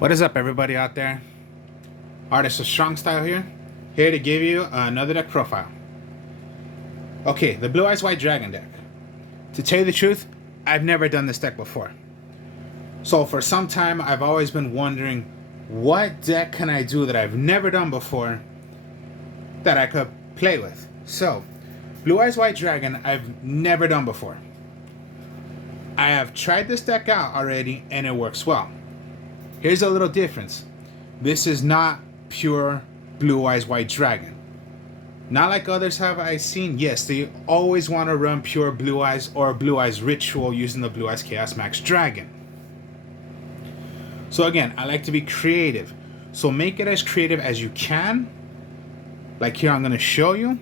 What is up, everybody out there? Artist of Strong Style here to give you another deck profile. Okay, the Blue Eyes White Dragon deck. To tell you the truth, I've never done this deck before. So for some time, I've always been wondering, what deck can I do that I've never done before that I could play with? So, Blue Eyes White Dragon, I've never done before. I have tried this deck out already, and it works well. Here's a little difference. This is not pure Blue Eyes White Dragon. Not like others have I seen. Yes, they always want to run pure Blue Eyes or Blue Eyes Ritual using the Blue Eyes Chaos Max Dragon. So again, I like to be creative. So make it as creative as you can. Like here, I'm going to show you.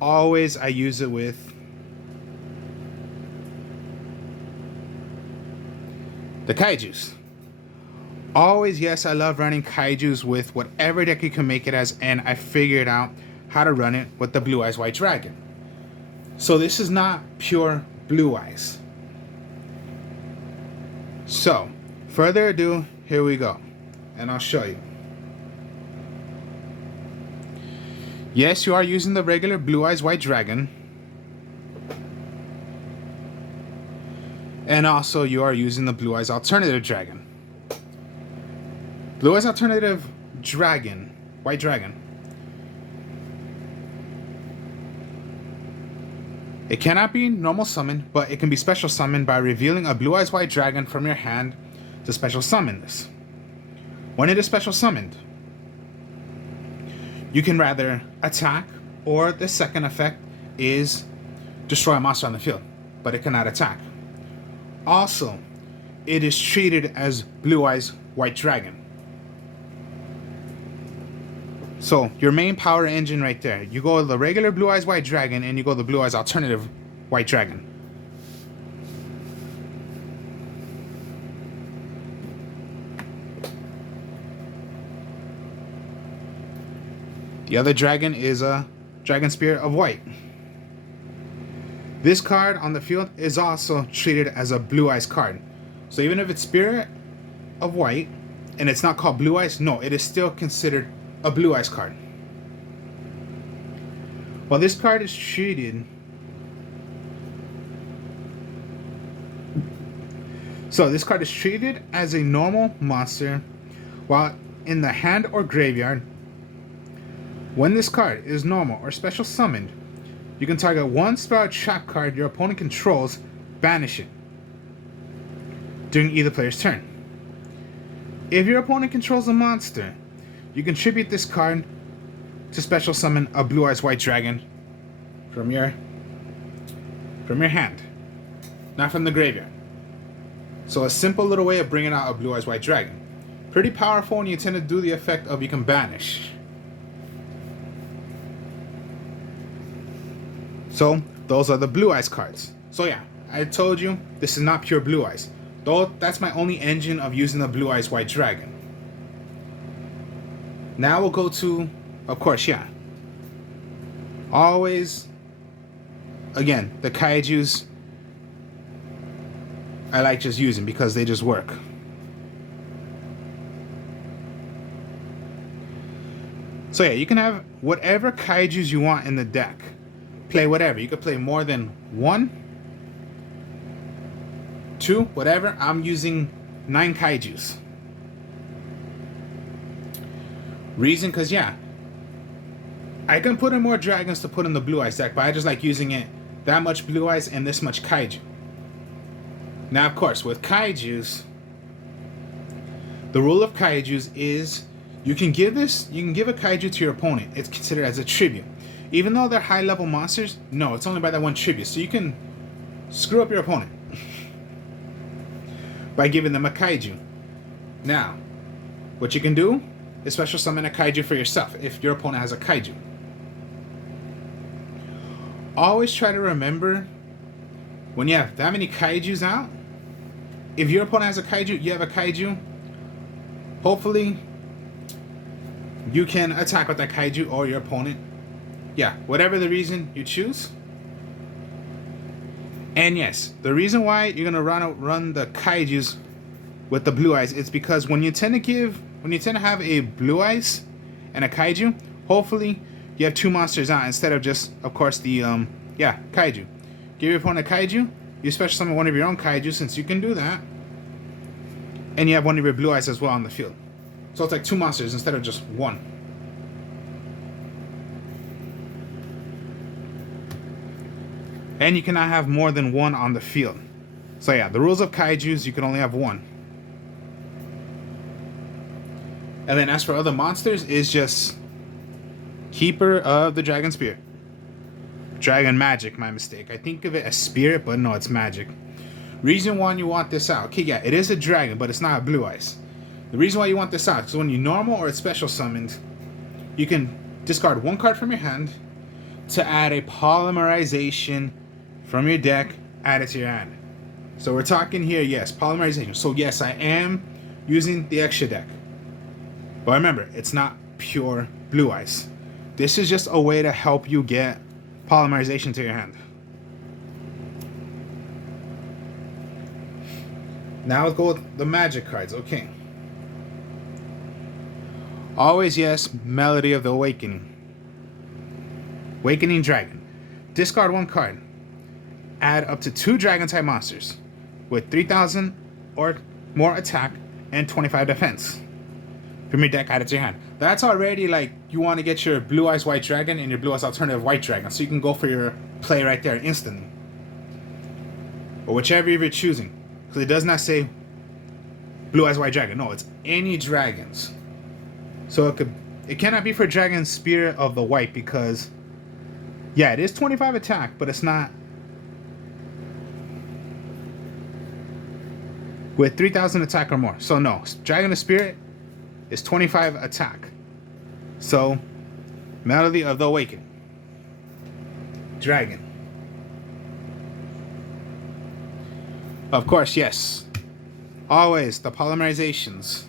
Always I use it with the kaijus. Always, yes, I love running kaijus with whatever deck you can make it as, and I figured out how to run it with the Blue Eyes White Dragon. So this is not pure Blue Eyes. So, further ado, here we go, and I'll show you. Yes, you are using the regular Blue Eyes White Dragon, and also you are using the Blue Eyes Alternative Dragon. Blue Eyes Alternative Dragon, White Dragon. It cannot be normal summon, but it can be special summoned by revealing a Blue Eyes White Dragon from your hand to special summon this. When it is special summoned, you can rather attack, or the second effect is destroy a monster on the field, but it cannot attack. Also, it is treated as Blue Eyes White Dragon. So, your main power engine right there. You go the regular Blue Eyes White Dragon, and you go the Blue Eyes Alternative White Dragon. The other dragon is a Dragon Spirit of White. This card on the field is also treated as a Blue Eyes card. So even if it's Spirit of White, and it's not called Blue Eyes, no, it is still considered a Blue Eyes card. While this card is treated, this card is treated as a normal monster while in the hand or graveyard. When this card is normal or special summoned, you can target one spell or trap card your opponent controls, banish it during either player's turn. If your opponent controls a monster, you contribute this card to special summon a Blue Eyes White Dragon from your hand, not from the graveyard. So a simple little way of bringing out a Blue Eyes White Dragon. Pretty powerful, and you tend to do the effect of you can banish. So those are the Blue Eyes cards. So yeah, I told you this is not pure Blue Eyes. Though that's my only engine of using the Blue Eyes White Dragon. Now we'll go to, of course, yeah. Always, again, the kaijus I like just using because they just work. So yeah, you can have whatever kaijus you want in the deck. Play whatever. You could play more than 1, 2, whatever. I'm using 9 kaijus. Reason, because yeah, I can put in more dragons to put in the Blue Eyes deck, but I just like using it that much Blue Eyes and this much kaiju. Now, of course, with kaijus, the rule of kaijus is you can give a kaiju to your opponent. It's considered as a tribute. Even though they're high level monsters, no, it's only by that one tribute. So you can screw up your opponent by giving them a kaiju. Now, what you can do is special summon a kaiju for yourself if your opponent has a kaiju. Always try to remember, when you have that many kaijus out, if your opponent has a kaiju, you have a kaiju, hopefully you can attack with that kaiju or your opponent. Yeah, whatever the reason you choose. And yes, the reason why you're going to run the kaijus with the blue eyes, it's because when you tend to have a blue eyes and a kaiju, hopefully you have two monsters out instead of just, of course, the kaiju. Give your opponent a kaiju, you special summon one of your own kaiju since you can do that, and you have one of your blue eyes as well on the field. So it's like two monsters instead of just one. And you cannot have more than one on the field. So yeah, the rules of kaijus, you can only have one. And then as for other monsters, is just Keeper of the Dragon Spear. Dragon Magic, my mistake. I think of it as Spirit, but no, it's Magic. Reason why you want this out. Okay, yeah, it is a dragon, but it's not a blue eyes. The reason why you want this out is when you normal or it's special summoned, you can discard one card from your hand to add a polymerization from your deck, add it to your hand. So we're talking here, yes, polymerization. So yes, I am using the extra deck. But remember, it's not pure blue eyes. This is just a way to help you get polymerization to your hand. Now let's go with the magic cards. Okay. Always yes, Melody of the Awakening. Awakening Dragon. Discard one card. Add up to 2 dragon type monsters with 3,000 or more attack and 25 defense. From your deck, add it to your hand. That's already like you want to get your blue eyes white dragon and your blue eyes alternative white dragon. So you can go for your play right there instantly. Or whichever you're choosing. Because it does not say blue eyes white dragon. No, it's any dragons. So it cannot be for Dragon Spirit of the White because yeah, it is 25 attack, but it's not with 3,000 attack or more. So no, Dragon of Spirit is 25 attack. So Melody of the Awakening. Dragon. Of course, yes. Always the polymerizations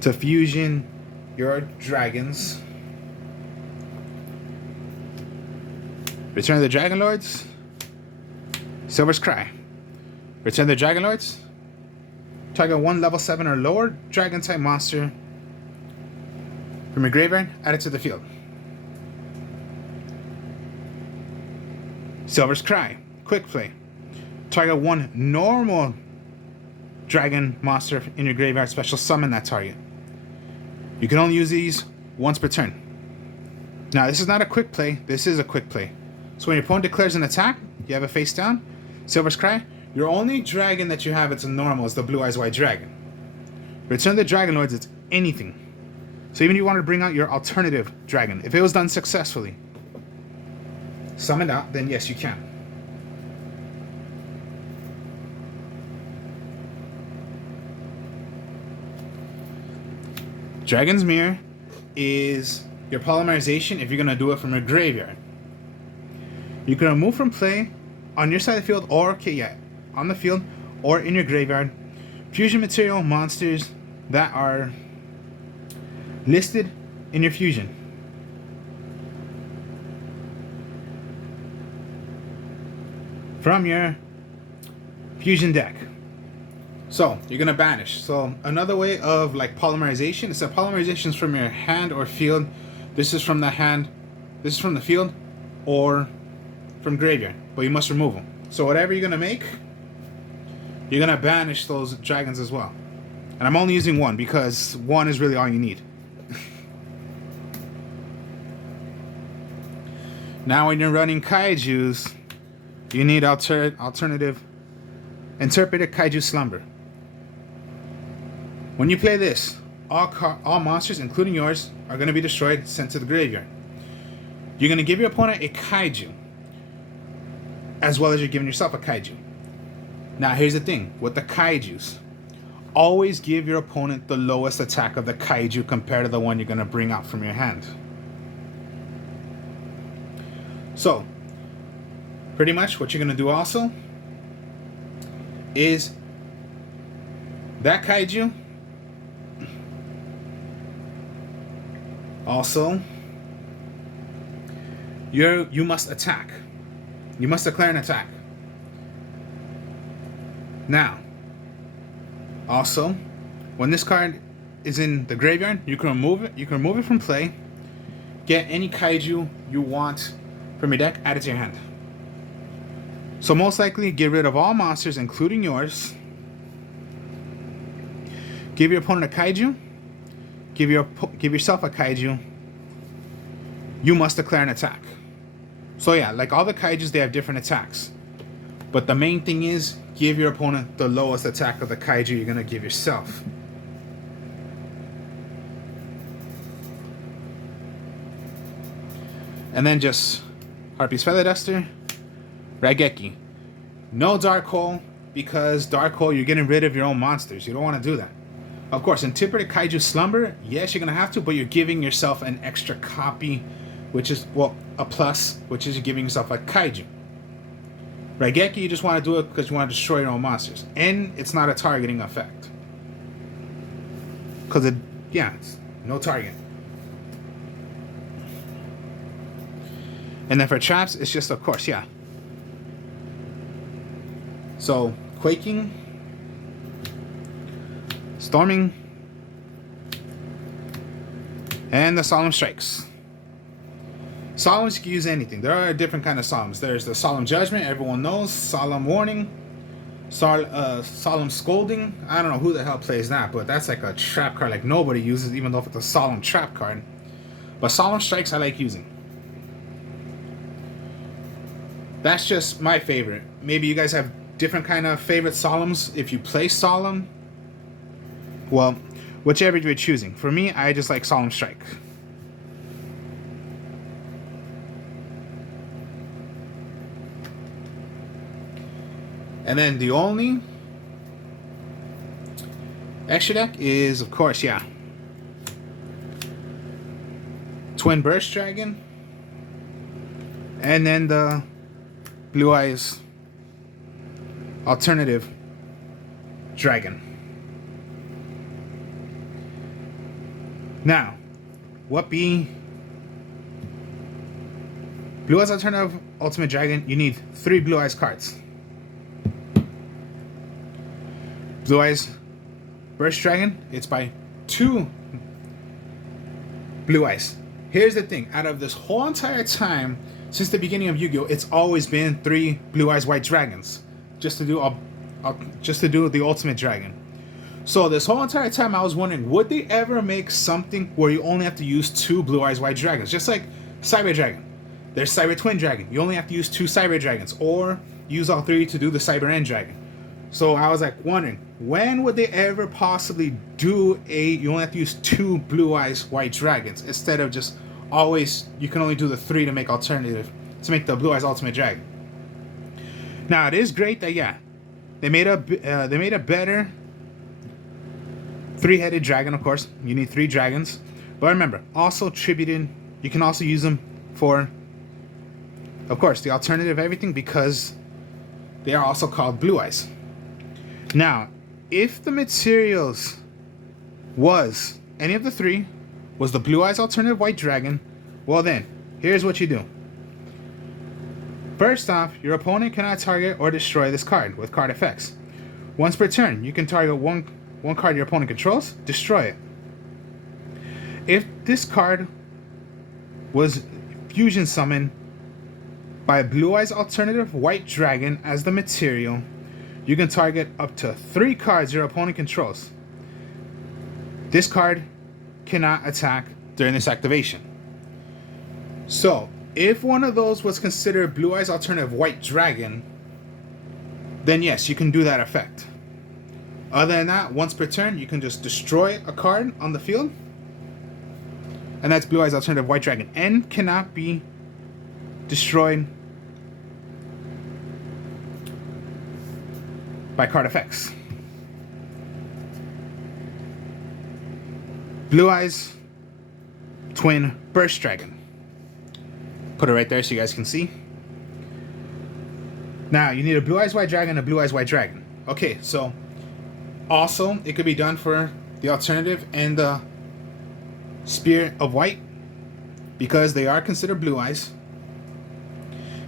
to fusion your dragons. Return of the Dragon Lords. Silver's Cry. Return of the Dragon Lords. Target 1 level 7 or lower dragon type monster from your graveyard, add it to the field. Silver's Cry. Quick play. Target 1 normal dragon monster in your graveyard, special summon that target. You can only use these once per turn. Now, this is not a quick play. This is a quick play. So when your opponent declares an attack, you have it face down. Silver's Cry. Your only dragon that you have, it's a normal, is the Blue Eyes White Dragon. Return the Dragon Lords, it's anything. So even if you want to bring out your alternative dragon, if it was done successfully, summoned out, then yes, you can. Dragon's Mirror is your polymerization if you're going to do it from your graveyard. You can remove from play on your side of the field or, on the field or in your graveyard fusion material monsters that are listed in your fusion. From your fusion deck. So you're gonna banish. So another way of like polymerization is that polymerization is from your hand or field. This is from the hand, this is from the field, or from graveyard. But you must remove them. So whatever you're gonna make, you're gonna banish those dragons as well. And I'm only using one because one is really all you need. Now when you're running kaijus, you need alternative interpreted kaiju slumber. When you play this, all monsters, including yours, are going to be destroyed, sent to the graveyard. You're going to give your opponent a kaiju, as well as you're giving yourself a kaiju. Now here's the thing, with the kaijus, always give your opponent the lowest attack of the kaiju compared to the one you're going to bring out from your hand. So, pretty much what you're going to do also is that kaiju also you must attack. You must declare an attack. Now, Also, when this card is in the graveyard, you can remove it. You can remove it from play. Get any kaiju you want from your deck, add it to your hand. So most likely, get rid of all monsters, including yours. Give your opponent a kaiju. Give yourself a kaiju. You must declare an attack. So yeah, like all the kaijus, they have different attacks. But the main thing is, give your opponent the lowest attack of the kaiju you're going to give yourself. And then just Harpy's Feather Duster, Raigeki. No Dark Hole, because Dark Hole, you're getting rid of your own monsters. You don't want to do that. Of course, Interpreted Kaiju Slumber, yes, you're going to have to, but you're giving yourself an extra copy, which is, well, a plus, which is you're giving yourself a kaiju. Raigeki, you just want to do it because you want to destroy your own monsters. And it's not a targeting effect. Because it's no target. And then for traps, it's just, of course, yeah. So, Quaking, Storming, and the Solemn Strikes. Solemns, you can use anything. There are different kind of Solemns. There's the Solemn Judgment, everyone knows. Solemn Warning. Solemn Scolding. I don't know who the hell plays that, but that's like a trap card like nobody uses, even though it's a Solemn Trap card. But Solemn Strikes I like using. That's just my favorite. Maybe you guys have different kind of favorite Solemns if you play Solemn. Well, whichever you're choosing. For me, I just like Solemn Strike. And then the only extra deck is, of course, yeah, Twin Burst Dragon. And then the Blue Eyes Alternative Dragon. Now, what be Blue Eyes Alternative Ultimate Dragon? You need 3 Blue Eyes cards. Blue Eyes Burst Dragon, it's by 2 Blue Eyes. Here's the thing, out of this whole entire time, since the beginning of Yu-Gi-Oh, it's always been 3 Blue Eyes White Dragons, just to do the Ultimate Dragon. So this whole entire time I was wondering, would they ever make something where you only have to use 2 Blue Eyes White Dragons? Just like Cyber Dragon. There's Cyber Twin Dragon. You only have to use 2 Cyber Dragons, or use all 3 to do the Cyber End Dragon. So I was like wondering, when would they ever possibly do you only have to use 2 Blue Eyes White Dragons instead of just always, you can only do the 3 to make the Blue Eyes Ultimate Dragon. Now it is great that, yeah, they made a better 3-headed dragon. Of course, you need 3 dragons, but remember, also tributed, you can also use them for, of course, the alternative everything, because they are also called Blue Eyes. Now, if the materials was any of the 3, was the Blue Eyes Alternative White Dragon, well then, here's what you do. First off, your opponent cannot target or destroy this card with card effects. Once per turn, you can target one card your opponent controls, destroy it. If this card was fusion summoned by a Blue Eyes Alternative White Dragon as the material, you can target up to 3 cards your opponent controls. This card cannot attack during this activation. So, if one of those was considered Blue Eyes Alternative White Dragon, then yes, you can do that effect. Other than that, once per turn, you can just destroy a card on the field. And that's Blue Eyes Alternative White Dragon. And cannot be destroyed by card effects. Blue Eyes Twin Burst Dragon. Put it right there so you guys can see. Now, you need a Blue Eyes White Dragon and a Blue Eyes White Dragon. Okay, so also, it could be done for the alternative and the Spirit of White, because they are considered Blue Eyes.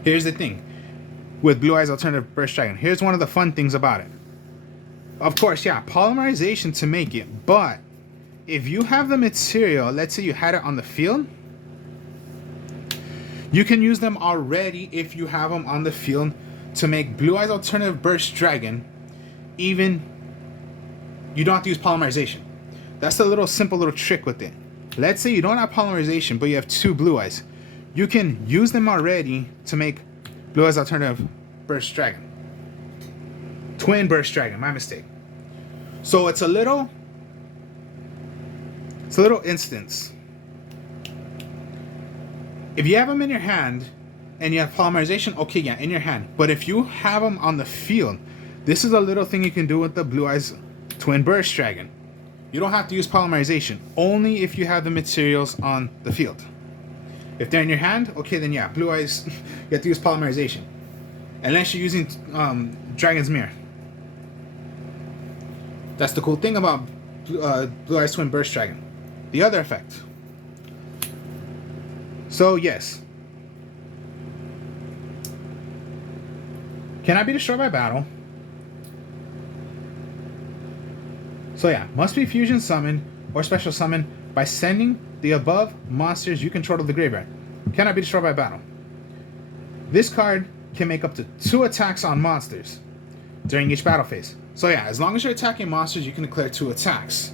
Here's the thing with Blue Eyes Alternative Burst Dragon. Here's one of the fun things about it. Of course, yeah, polymerization to make it, but if you have the material, let's say you had it on the field, you can use them already if you have them on the field to make Blue Eyes Alternative Burst Dragon. Even you don't have to use polymerization. That's the little simple little trick with it. Let's say you don't have polymerization, but you have 2 Blue Eyes. You can use them already to make Blue Eyes Alternative Burst Dragon. Twin Burst Dragon, my mistake. So it's a little instance. If you have them in your hand and you have polymerization, okay, yeah, in your hand. But if you have them on the field, this is a little thing you can do with the Blue Eyes Twin Burst Dragon. You don't have to use polymerization, only if you have the materials on the field. If they're in your hand, okay, then yeah, Blue Eyes, you have to use polymerization. Unless you're using Dragon's Mirror. That's the cool thing about Blue Eyes Twin Burst Dragon. The other effect. So yes. Cannot be destroyed by battle. So yeah, must be fusion summoned or special summoned by sending the above monsters you control to the graveyard. Cannot be destroyed by battle. This card can make up to 2 attacks on monsters during each battle phase. So yeah, as long as you're attacking monsters, you can declare 2 attacks.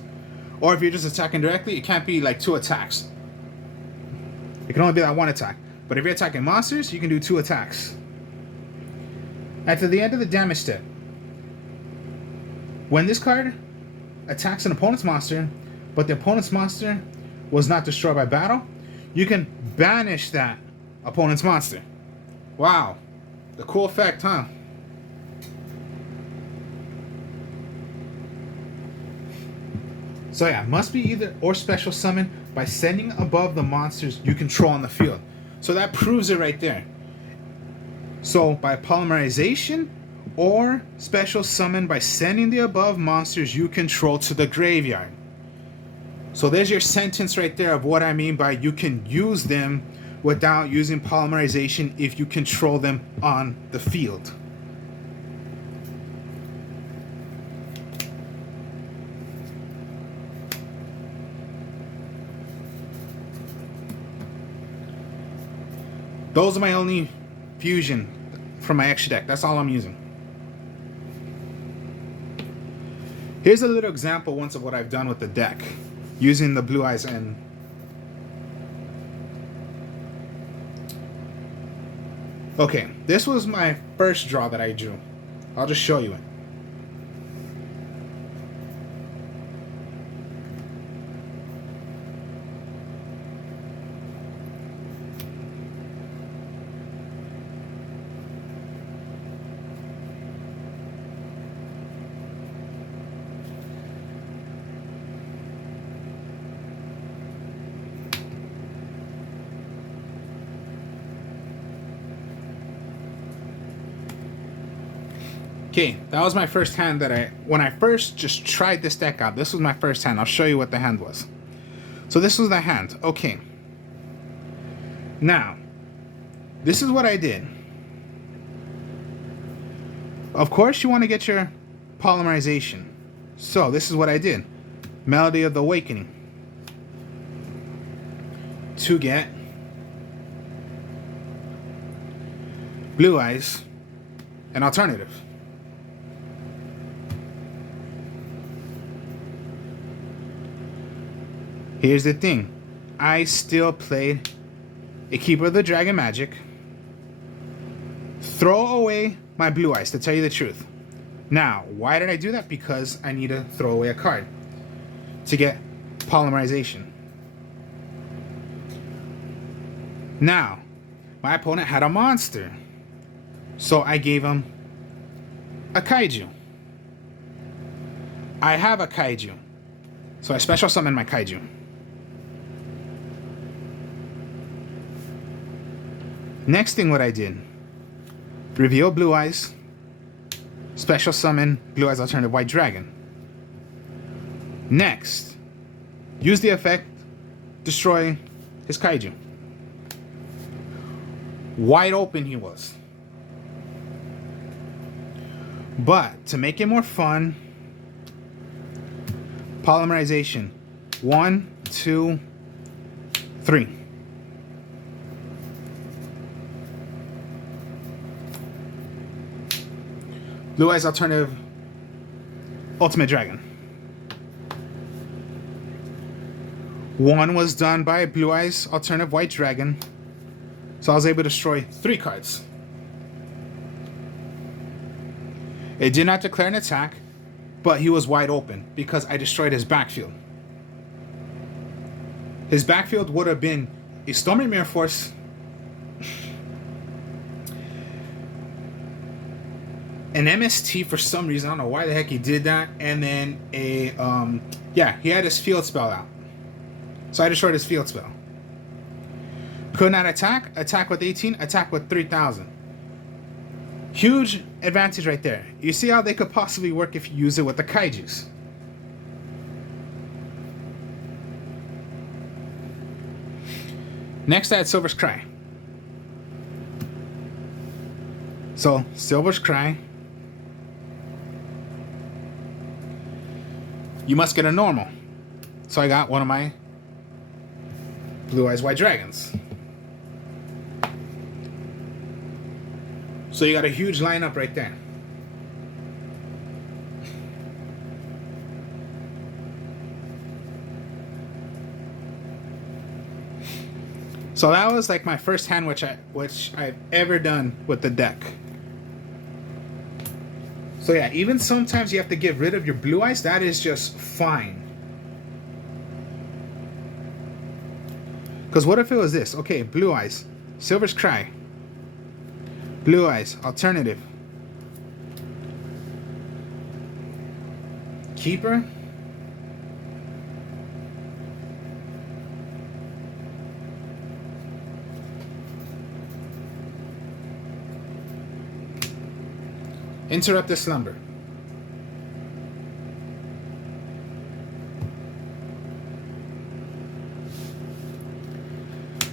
Or if you're just attacking directly, it can't be like 2 attacks. It can only be that 1 attack. But if you're attacking monsters, you can do 2 attacks. At the end of the damage step, when this card attacks an opponent's monster, but the opponent's monster was not destroyed by battle, you can banish that opponent's monster. Wow. The cool effect, huh? So yeah, must be either or special summon by sending above the monsters you control on the field. So that proves it right there. So by polymerization or special summon by sending the above monsters you control to the graveyard. So there's your sentence right there of what I mean by you can use them without using polymerization if you control them on the field. Those are my only fusion from my extra deck. That's all I'm using. Here's a little example once of what I've done with the deck using the Blue Eyes and okay, this was my first draw that I drew. I'll just show you it. Okay, that was my first hand that when I first just tried this deck out, this was my first hand. I'll show you what the hand was. So this was the hand. Okay. Now, this is what I did. Of course, you want to get your polymerization. So this is what I did. Melody of the Awakening. To get Blue Eyes, an alternative. Here's the thing. I still played a Keeper of the Dragon Magic. Throw away my Blue Eyes, to tell you the truth. Now, why did I do that? Because I need to throw away a card to get polymerization. Now, my opponent had a monster. So I gave him a kaiju. I have a kaiju. So I special summon my kaiju. Next thing what I did, reveal Blue Eyes, special summon Blue Eyes Alternative White Dragon. Next, use the effect, destroy his kaiju. Wide open he was. But to make it more fun, Polymerization. 1, 2, 3. Blue Eyes Alternative Ultimate Dragon. One was done by Blue Eyes Alternative White Dragon. So I was able to destroy 3 cards. It did not declare an attack, but he was wide open because I destroyed his backfield. His backfield would have been a Stormy Mirror Force, an MST for some reason, I don't know why the heck he did that, and then a, yeah, he had his field spell out. So I destroyed his field spell. Could not attack, attack with 18, attack with 3,000. Huge advantage right there. You see how they could possibly work if you use it with the kaijus. Next I had Silver's Cry. So, Silver's Cry. You must get a normal. So I got one of my Blue Eyes White Dragons. So you got a huge lineup right there. So that was like my first hand which I've ever done with the deck. So yeah, even sometimes you have to get rid of your Blue Eyes. That is just fine. Because what if it was this? Okay, Blue Eyes, Silver's Cry, Blue Eyes Alternative, Keeper, Interrupted Slumber,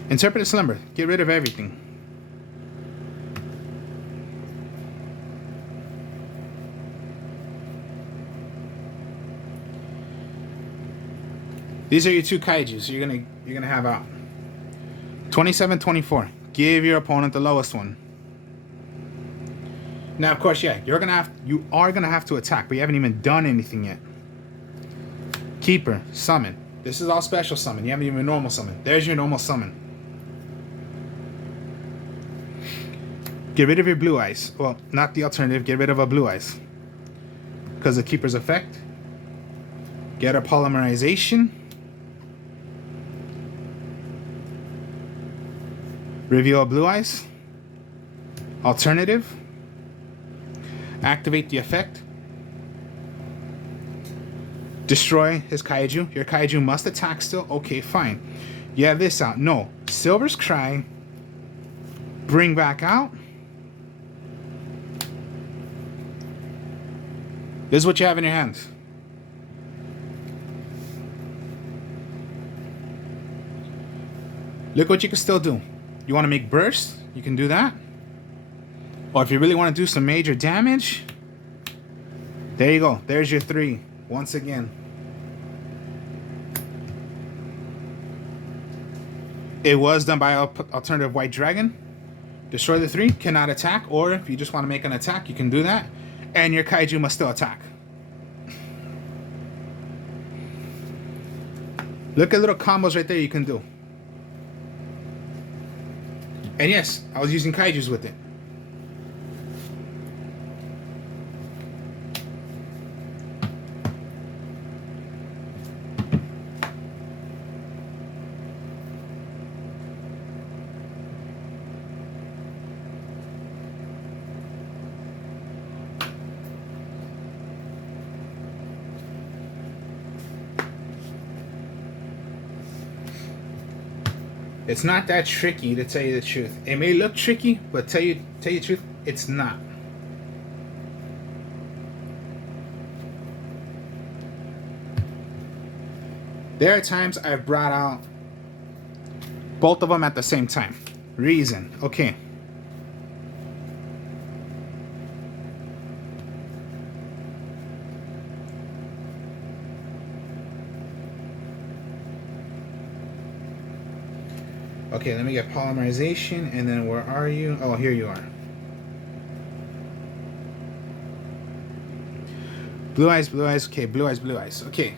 Interpreted Slumber. Get rid of everything. These are your 2 kaijus you're gonna have out. 27, 24. Give your opponent the lowest one. Now, of course, yeah, you are gonna have to attack, but you haven't even done anything yet. Keeper, summon. This is all special summon. You haven't even normal summon. There's your normal summon. Get rid of your Blue Eyes. Well, not the alternative. Get rid of a Blue Eyes. Because of Keeper's effect. Get a Polymerization. Reveal a Blue Eyes. Alternative. Activate the effect. Destroy his kaiju. Your kaiju must attack still. Okay, fine. You have this out. No. Silver's Cry. Bring back out. This is what you have in your hands. Look what you can still do. You want to make bursts? You can do that. Or if you really want to do some major damage, there you go. There's your 3. Once again. It was done by Alternative White Dragon. Destroy the 3. Cannot attack. Or if you just want to make an attack, you can do that. And your kaiju must still attack. Look at little combos right there you can do. And yes, I was using kaijus with it. It's not that tricky, to tell you the truth. It may look tricky, but tell you the truth, it's not. There are times I've brought out both of them at the same time. Reason, okay. Okay, let me get polymerization, and then where are you? Oh, here you are. Blue eyes, blue eyes. Okay, blue eyes, blue eyes. Okay.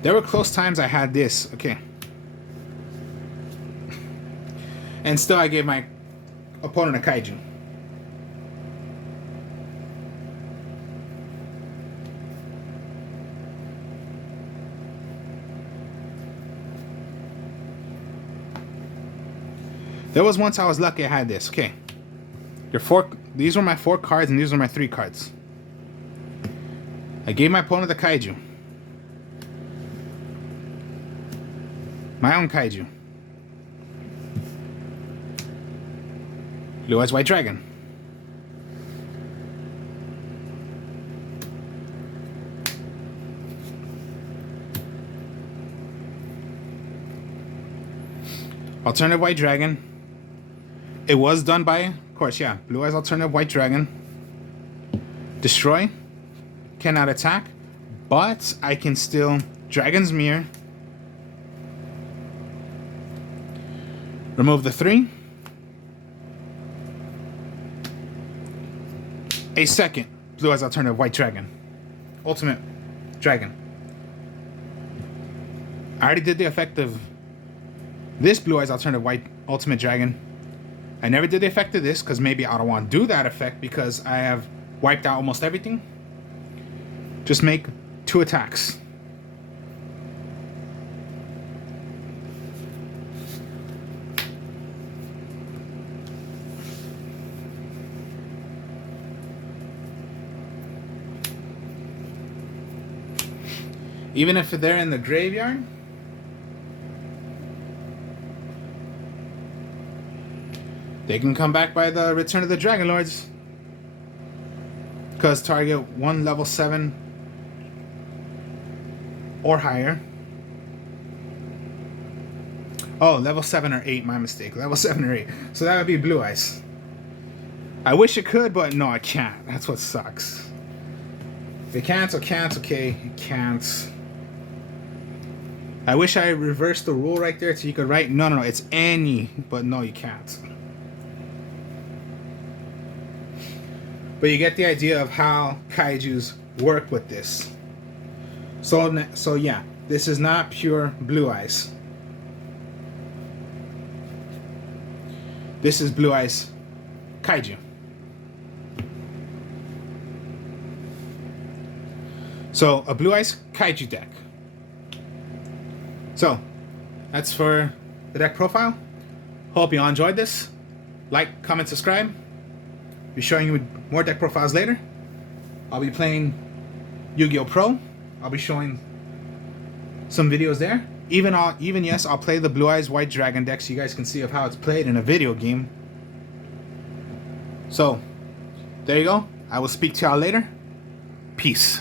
There were close times I had this. Okay. And still I gave my opponent a kaiju. There was once I was lucky I had this. Okay. These were my 4 cards and these were my 3 cards. I gave my opponent the kaiju. My own kaiju. Blue Eyes White Dragon. Alternative White Dragon. It was done by, of course, yeah, Blue Eyes Alternative White Dragon. Destroy. Cannot attack. But I can still Dragon's Mirror. Remove the 3. A second Blue Eyes Alternative White Dragon. Ultimate Dragon. I already did the effect of this Blue Eyes Alternative White Ultimate Dragon. I never did the effect of this because maybe I don't want to do that effect because I have wiped out almost everything. Just make 2 attacks. Even if they're in the graveyard, they can come back by the Return of the Dragon Lords. Because target 1 level 7 or higher. Oh, level 7 or 8, my mistake. Level 7 or 8. So that would be Blue Eyes. I wish it could, but no, I can't. That's what sucks. If it can't, so can't. Okay, it can't. I wish I reversed the rule right there so you could write, no, it's any, but no, you can't. But you get the idea of how kaijus work with this. So yeah, this is not pure Blue Eyes. This is Blue Eyes kaiju. So a Blue Eyes kaiju deck. So that's for the deck profile. Hope you all enjoyed this. Like, comment, subscribe. Be showing you more deck profiles later. I'll be playing Yu-Gi-Oh! Pro. I'll be showing some videos there. Even yes, I'll play the Blue Eyes White Dragon deck so you guys can see of how it's played in a video game. So, there you go. I will speak to y'all later. Peace.